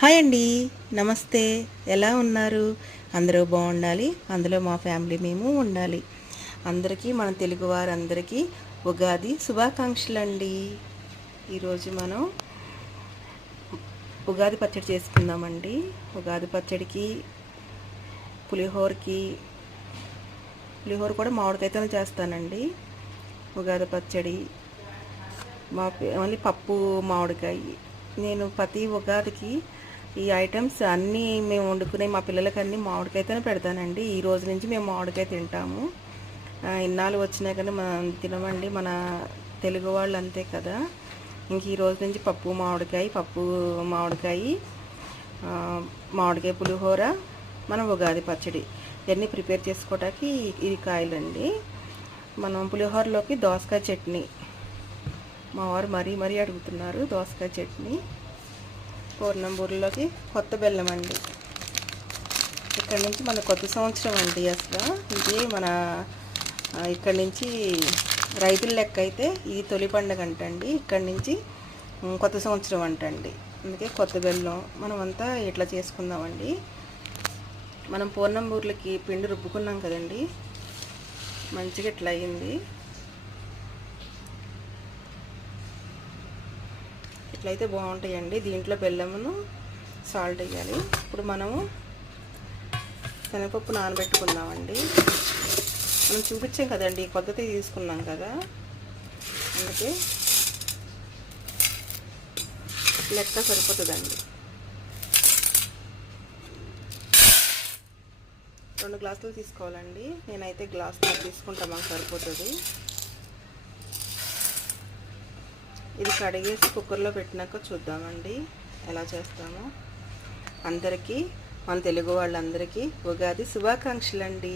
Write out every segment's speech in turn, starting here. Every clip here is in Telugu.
హాయ్ అండి. నమస్తే. ఎలా ఉన్నారు? అందరూ బాగుండాలి, అందులో మా ఫ్యామిలీ మేము ఉండాలి. అందరికీ, మన తెలుగు వారందరికీ ఉగాది శుభాకాంక్షలు అండి. ఈరోజు మనం ఉగాది పచ్చడి చేసుకుందామండి. ఉగాది పచ్చడికి పులిహోరకి పులిహోర కూడా మామిడికాయతోనే చేస్తానండి. ఉగాది పచ్చడి మళ్ళీ పప్పు మామిడికాయ. నేను ప్రతి ఉగాదికి ఈ ఐటమ్స్ అన్నీ మేము వండుకునే మా పిల్లలకి అన్నీ మామిడికాయతోనే పెడతానండి. ఈ రోజు నుంచి మేము మామిడికాయ తింటాము. ఇన్నాళ్ళు వచ్చినా కానీ మనం తినమండి, మన తెలుగు వాళ్ళు అంతే కదా. ఇంక ఈ రోజు నుంచి పప్పు మామిడికాయ మామిడికాయ పులిహోర, మనం ఉగాది పచ్చడి ఇవన్నీ ప్రిపేర్ చేసుకోవడానికి ఈ కాయలండి. మనం పులిహోరలోకి దోసకాయ చట్నీ, మా వారు మరీ అడుగుతున్నారు దోసకాయ చట్నీ. పూర్ణంబూరిలోకి కొత్త బెల్లం అండి. ఇక్కడ నుంచి మన కొత్త సంవత్సరం అండి. అసలు ఇది మన ఇక్కడ నుంచి రైతుల లెక్క అయితే ఇది తొలి పండుగ అంటండి. ఇక్కడ నుంచి కొత్త సంవత్సరం అంటండి. అందుకే కొత్త బెల్లం మనమంతా ఇట్లా చేసుకుందామండి. మనం పూర్ణంబూర్లకి పిండి రుబ్బుకున్నాం కదండి, మంచిగా ఇట్లా అయ్యింది. ఇట్లయితే బాగుంటాయండి. దీంట్లో బెల్లమును సాల్ట్ వేయాలి. ఇప్పుడు మనము శనగపప్పు నానబెట్టుకుందామండి. మనం చూపించాం కదండి, కొత్తది తీసుకున్నాం కదా, అందుకే లెక్క సరిపోతుందండి. 2 గ్లాసులు తీసుకోవాలండి. నేనైతే గ్లాస్ తీసుకుంటాం, మాకు సరిపోతుంది. ఇది కడిగేసి కుక్కర్లో పెట్టినాక చూద్దామండి ఎలా చేస్తామో. అందరికీ, మన తెలుగు వాళ్ళందరికీ ఉగాది శుభాకాంక్షలు అండి.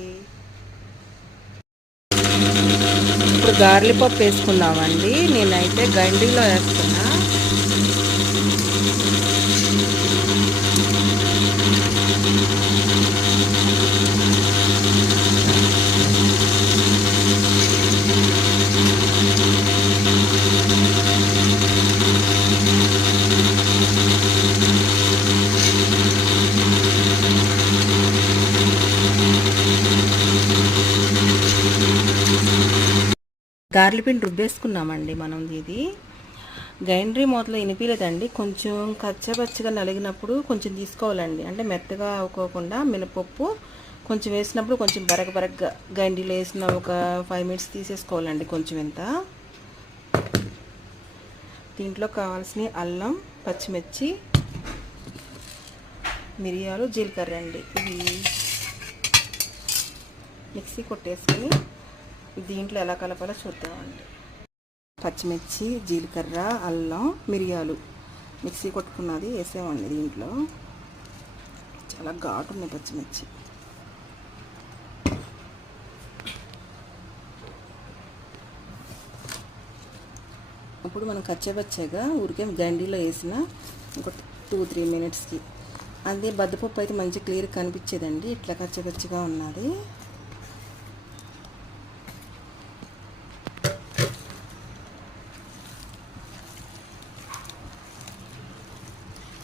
ఇప్పుడు గార్లి పప్పు వేసుకుందామండి. నేనైతే గండిలో వేస్తున్నా. గార్లి పిండి రుబ్బేసుకున్నామండి మనం. ఇది గ్రైండరీ మూతలో వినిపించలేదండి. కొంచెం కచ్చపచ్చగా నలిగినప్పుడు కొంచెం తీసుకోవాలండి. అంటే మెత్తగా అవ్వకోకుండా మినపప్పు కొంచెం వేసినప్పుడు కొంచెం బరగబరగ్గా గండిలో వేసిన ఒక 5 మినిట్స్ తీసేసుకోవాలండి. కొంచెం ఎంత దీంట్లో కావాల్సిన అల్లం, పచ్చిమిర్చి, మిరియాలు, జీలకర్ర అండి. ఇవి మిక్సీ కొట్టేసుకుని దీంట్లో ఎలా కలపాలో చూద్దామండి. పచ్చిమిర్చి, జీలకర్ర, అల్లం, మిరియాలు మిక్సీ కొట్టుకున్నది వేసామండి. దీంట్లో చాలా ఘాటు ఉన్నాయి పచ్చిమిర్చి. ఇప్పుడు మనం కచ్చపచ్చగా ఊరికే గండిలో వేసిన ఒక 2-3 మినిట్స్కి అదే బద్దపప్పు అయితే మంచి క్లియర్ కనిపించేదండి. ఇట్లా కచ్చపచ్చగా ఉన్నది.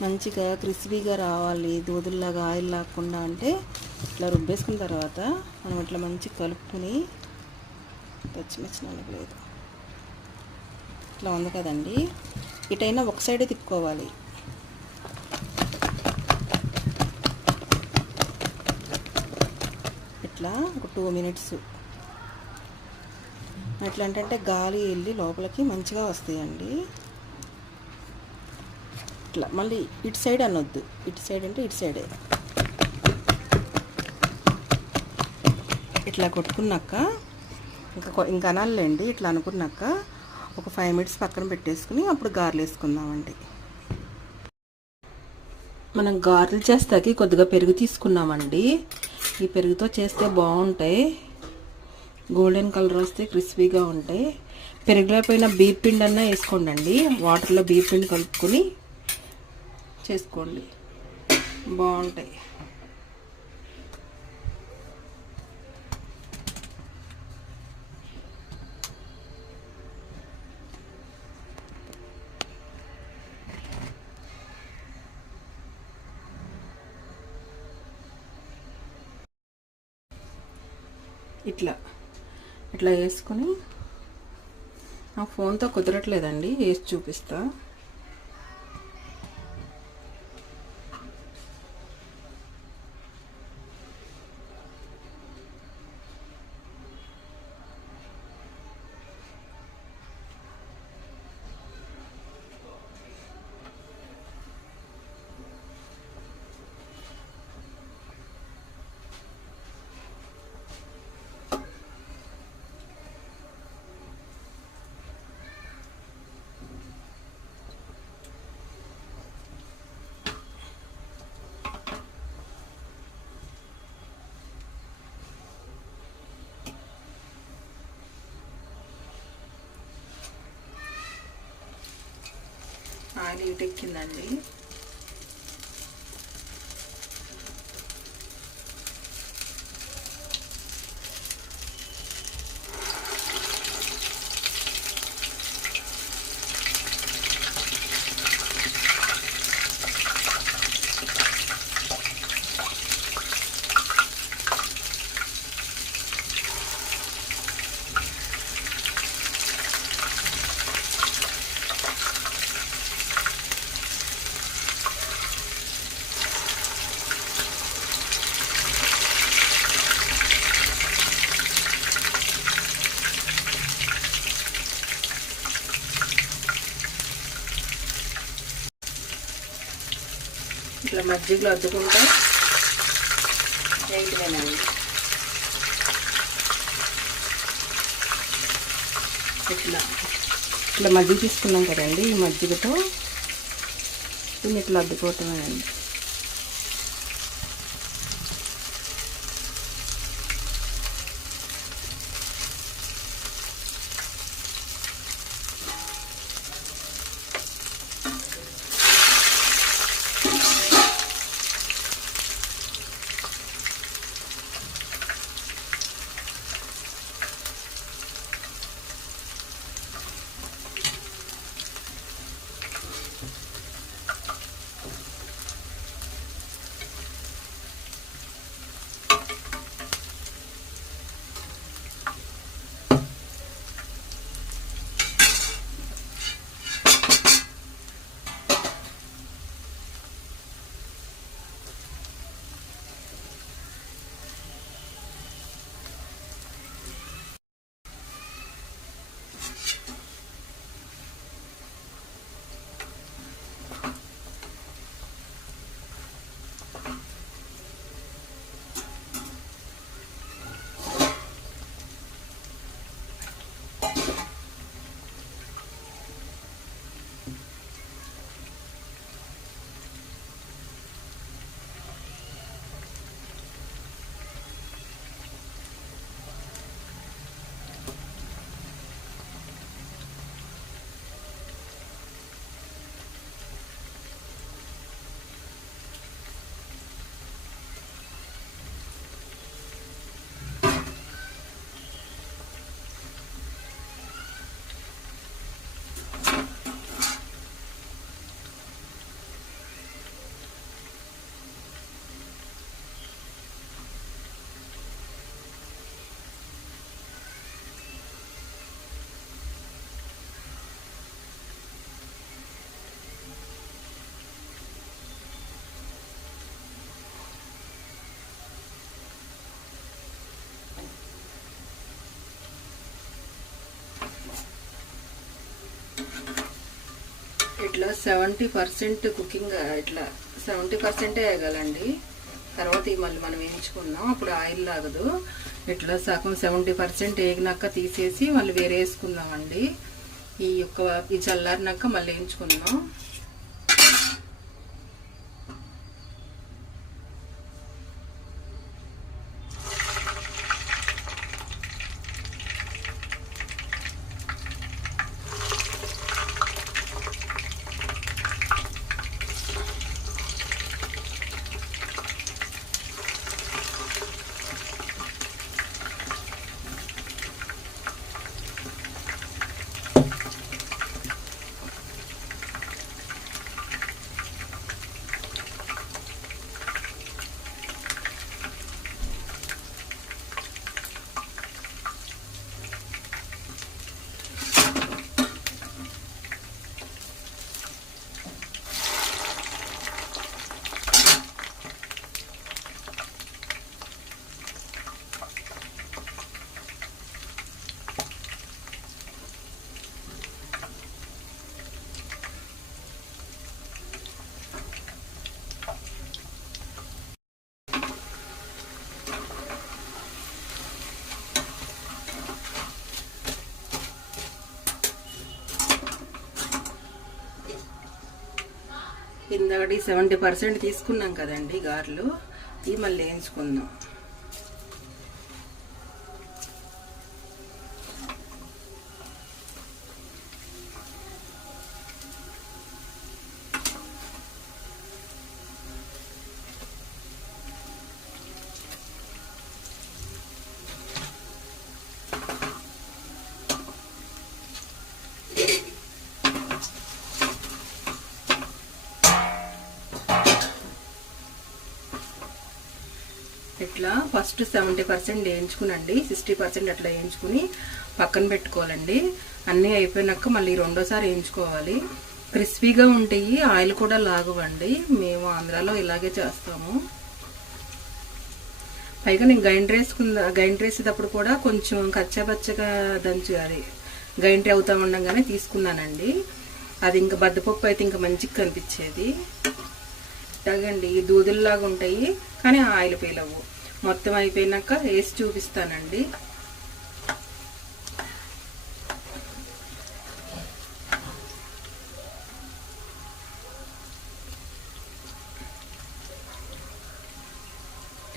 మంచిగా క్రిస్పీగా రావాలి, దూదుల్లాగా ఆయిల్ లాక్కుండా అంటే ఇట్లా రుబ్బేసుకున్న తర్వాత మనం ఇట్లా మంచిగా కలుపుకొని, పచ్చిమిర్చి నలగలేదు, ఇట్లా ఉంది కదండి. ఇటైనా ఒక సైడే తిప్పుకోవాలి. ఇట్లా ఒక 2 మినిట్స్ ఎట్లా అంటే గాలి వెళ్ళి లోపలికి మంచిగా వస్తాయండి. ఇట్లా మళ్ళీ ఇటు సైడ్ అనొద్దు, ఇటు సైడ్ అంటే ఇటు సైడే. ఇట్లా కొట్టుకున్నాక ఇంకా అనాలండి. ఇట్లా అనుకున్నాక ఒక 5 మినిట్స్ పక్కన పెట్టేసుకుని అప్పుడు గారెలు వేసుకుందామండి. మనం గారెలు చేస్తాకి కొద్దిగా పెరుగు తీసుకున్నామండి. ఈ పెరుగుతో చేస్తే బాగుంటాయి, గోల్డెన్ కలర్ వస్తే క్రిస్పీగా ఉంటాయి. పెరుగులో పైన బీప్ పిండి అన్నా వేసుకోండి. వాటర్లో బీప్ పిండి కలుపుకొని చేసుకోండి, బాగుంటాయి. ఇట్లా ఇట్లా వేసుకొని, నా ఫోన్తో కుదరట్లేదండి, వేసి చూపిస్తా. ఆయిల్ హీటెక్కిందండి. ఇట్లా మజ్జిగలో అద్దుకుంటా వేయటమేనండి. ఇట్లా మజ్జిగ తీసుకున్నాం కదండి, ఈ మజ్జిగతో దీన్ని ఇట్లా అద్దుకోవటమేనండి. ఇట్లా 70% కుకింగ్, ఇట్లా 70% వేయగలండి. తర్వాత మళ్ళీ మనం వేయించుకుందాం, అప్పుడు ఆయిల్ లాగదు. ఇట్లా సగం 70% వేగినాక తీసేసి మళ్ళీ వేరే వేసుకుందామండి. ఈ చల్లారినాక మళ్ళీ వేయించుకుందాం. ఇందాకటి 70% తీసుకున్నాం కదండి గారెలు, ఇవి మళ్ళీ వేయించుకుందాం. ఇట్లా ఫస్ట్ 70% వేయించుకునండి, 60% అట్లా వేయించుకుని పక్కన పెట్టుకోవాలండి. అన్నీ అయిపోయినాక మళ్ళీ రెండోసారి వేయించుకోవాలి. క్రిస్పీగా ఉంటాయి, ఆయిల్ కూడా లాగవండి. మేము ఆంధ్రాలో ఇలాగే చేస్తాము. పైగా నేను గ్రైండర్ వేసేటప్పుడు కూడా కొంచెం కచ్చాపచ్చగా దంచాలి. గ్రైండర్ అవుతా ఉండగానే తీసుకున్నానండి. అది ఇంకా బద్దపప్పు అయితే ఇంకా మంచిగా కనిపించేది. ఇలాగండి దూదుల్లాగా ఉంటాయి, కానీ ఆయిల్ పేలవు. మొత్తం అయిపోయినాక వేసి చూపిస్తానండి.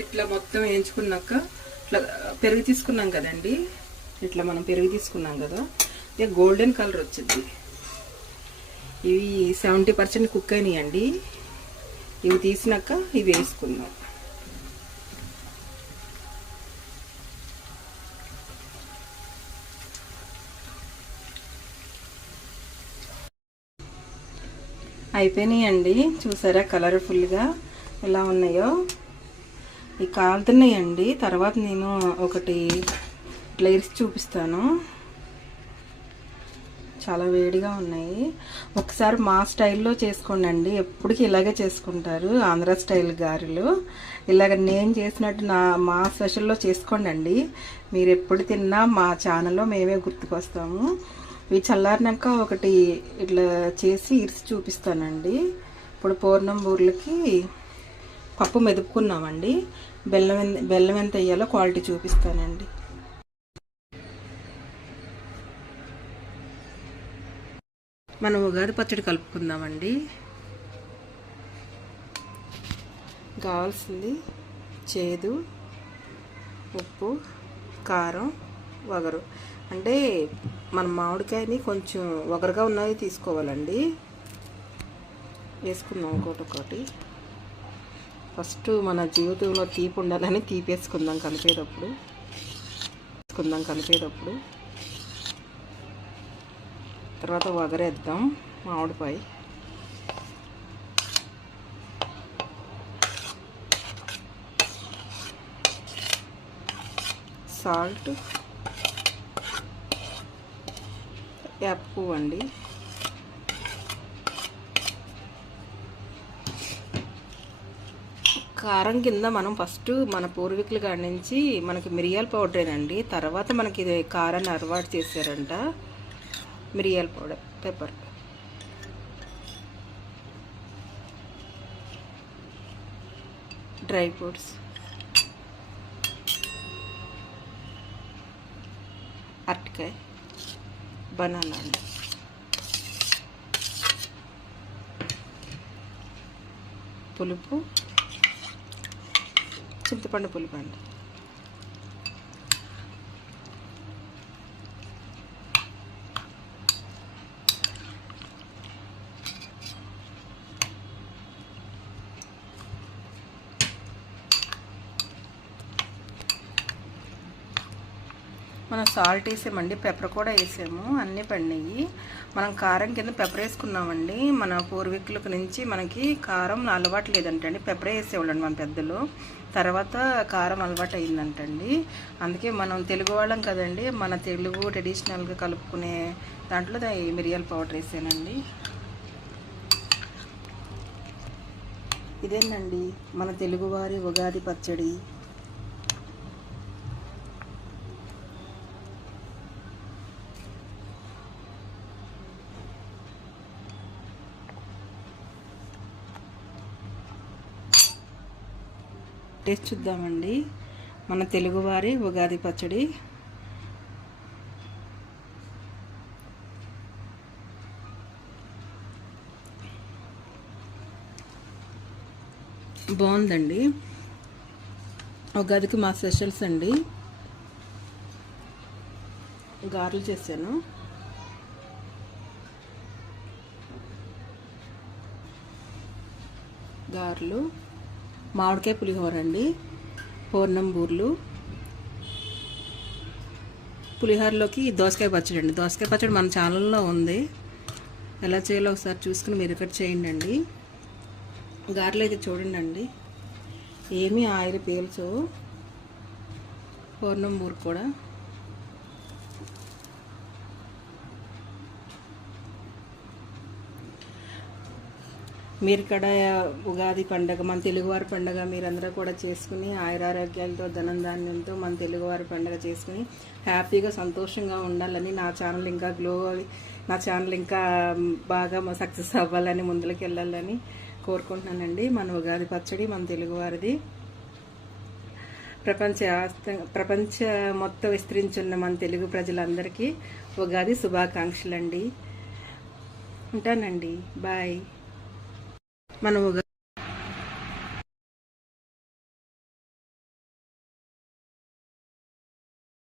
ఇట్లా మొత్తం వేయించుకున్నాక ఇట్లా పెరుగు తీసుకున్నాం కదండి, ఇట్లా మనం పెరుగు తీసుకున్నాం కదా, ఇక గోల్డెన్ కలర్ వచ్చింది. ఇవి 70% కుక్ అయినాయండి. ఇవి తీసినాక ఇవి వేసుకుందాం. అయిపోయినాయండి, చూసారా కలర్ఫుల్గా ఎలా ఉన్నాయో. ఇవి కాలుతున్నాయండి. తర్వాత నేను ఒకటి ఇట్లా ఇరిచి చూపిస్తాను. చాలా వేడిగా ఉన్నాయి. ఒకసారి మా స్టైల్లో చేసుకోండి, ఎప్పటికీ ఇలాగే చేసుకుంటారు ఆంధ్ర స్టైల్ గారెలు. ఇలాగ నేను చేసినట్టు మా స్పెషల్లో చేసుకోండి. మీరు ఎప్పుడు తిన్నా మా ఛానల్లో మేమే గుర్తుకొస్తాము. ఇవి చల్లారినాక ఒకటి ఇట్లా చేసి ఇరిచి చూపిస్తానండి. ఇప్పుడు పూర్ణం బూర్లకి పప్పు మెదుపుకున్నామండి. బెల్లం ఎంత వేయాలో క్వాలిటీ చూపిస్తానండి. మనం ఉగాది పచ్చడి కలుపుకుందామండి. కావాల్సింది చేదు, ఉప్పు, కారం, వగరు. అంటే మన మామిడికాయని కొంచెం వగరుగా ఉన్నవి తీసుకోవాలండి. వేసుకుందాం ఒకటి. ఫస్ట్ మన జీవితంలో తీపి ఉండాలని తీపేసుకుందాం కలిపేటప్పుడు. తర్వాత వగరేద్దాం మామిడికాయ. సాల్ట్, వేప పువ్వు అండి. కారం కింద మనం ఫస్ట్ మన పూర్వీకుల కాడి నుంచి మనకి మిరియాల పౌడరేనండి. తర్వాత మనకి ఇది కారాన్ని అలవాటు చేశారంట. మిరియాల పౌడర్, పెప్పర్, డ్రై ఫ్రూట్స్, అరటికాయ, బనానా అండి, పులుపు, చింతపండు పులుపు అండి. మనం సాల్ట్ వేసామండి, పెప్పర్ కూడా వేసాము, అన్నీ పడినాయి. మనం కారం కింద పెప్పర్ వేసుకున్నామండి. మన పూర్వీకులకు నుంచి మనకి కారం అలవాటు లేదంటండి, పెప్పర్ వేసేవాళ్ళండి మన పెద్దలు. తర్వాత కారం అలవాటు అయిందంటండి. అందుకే మనం తెలుగు వాళ్ళం కదండి, మన తెలుగు ట్రెడిషనల్గా కలుపుకునే దాంట్లో మిరియాల పౌడర్ వేసానండి. ఇదేనండి మన తెలుగువారి ఉగాది పచ్చడి. టేస్ట్ చూద్దామండి. మన తెలుగువారి ఉగాది పచ్చడి. బాగుందండి. ఉగాదికి మా స్పెషల్స్ అండి. గారెలు చేశాను. గారెలు, మామిడికాయ పులిహోర అండి, పూర్ణం బూర్లు, పులిహోరలోకి దోసకాయ పచ్చడి అండి. దోసకాయ పచ్చడి మన ఛానల్లో ఉంది, ఎలా చేయాలో ఒకసారి చూసుకుని మీరు ఇక్కడ చేయండి అండి. గారెలు అయితే చూడండి అండి, ఏమీ ఆయిల్ పీల్చు. పూర్ణం బూరు కూడా మీరు ఇక్కడ ఉగాది పండగ, మన తెలుగువారి పండగ మీరందరూ కూడా చేసుకుని ఆయురారోగ్యాలతో ధనంధాన్యంతో మన తెలుగువారి పండగ చేసుకుని హ్యాపీగా సంతోషంగా ఉండాలని, నా ఛానల్ ఇంకా నా ఛానల్ ఇంకా బాగా సక్సెస్ అవ్వాలని, ముందుకు వెళ్ళాలని కోరుకుంటున్నానండి. మన ఉగాది పచ్చడి మన తెలుగువారిది. ప్రపంచ మొత్తం విస్తరించున్న మన తెలుగు ప్రజలందరికీ ఉగాది శుభాకాంక్షలండి. ఉంటానండి, బాయ్. మన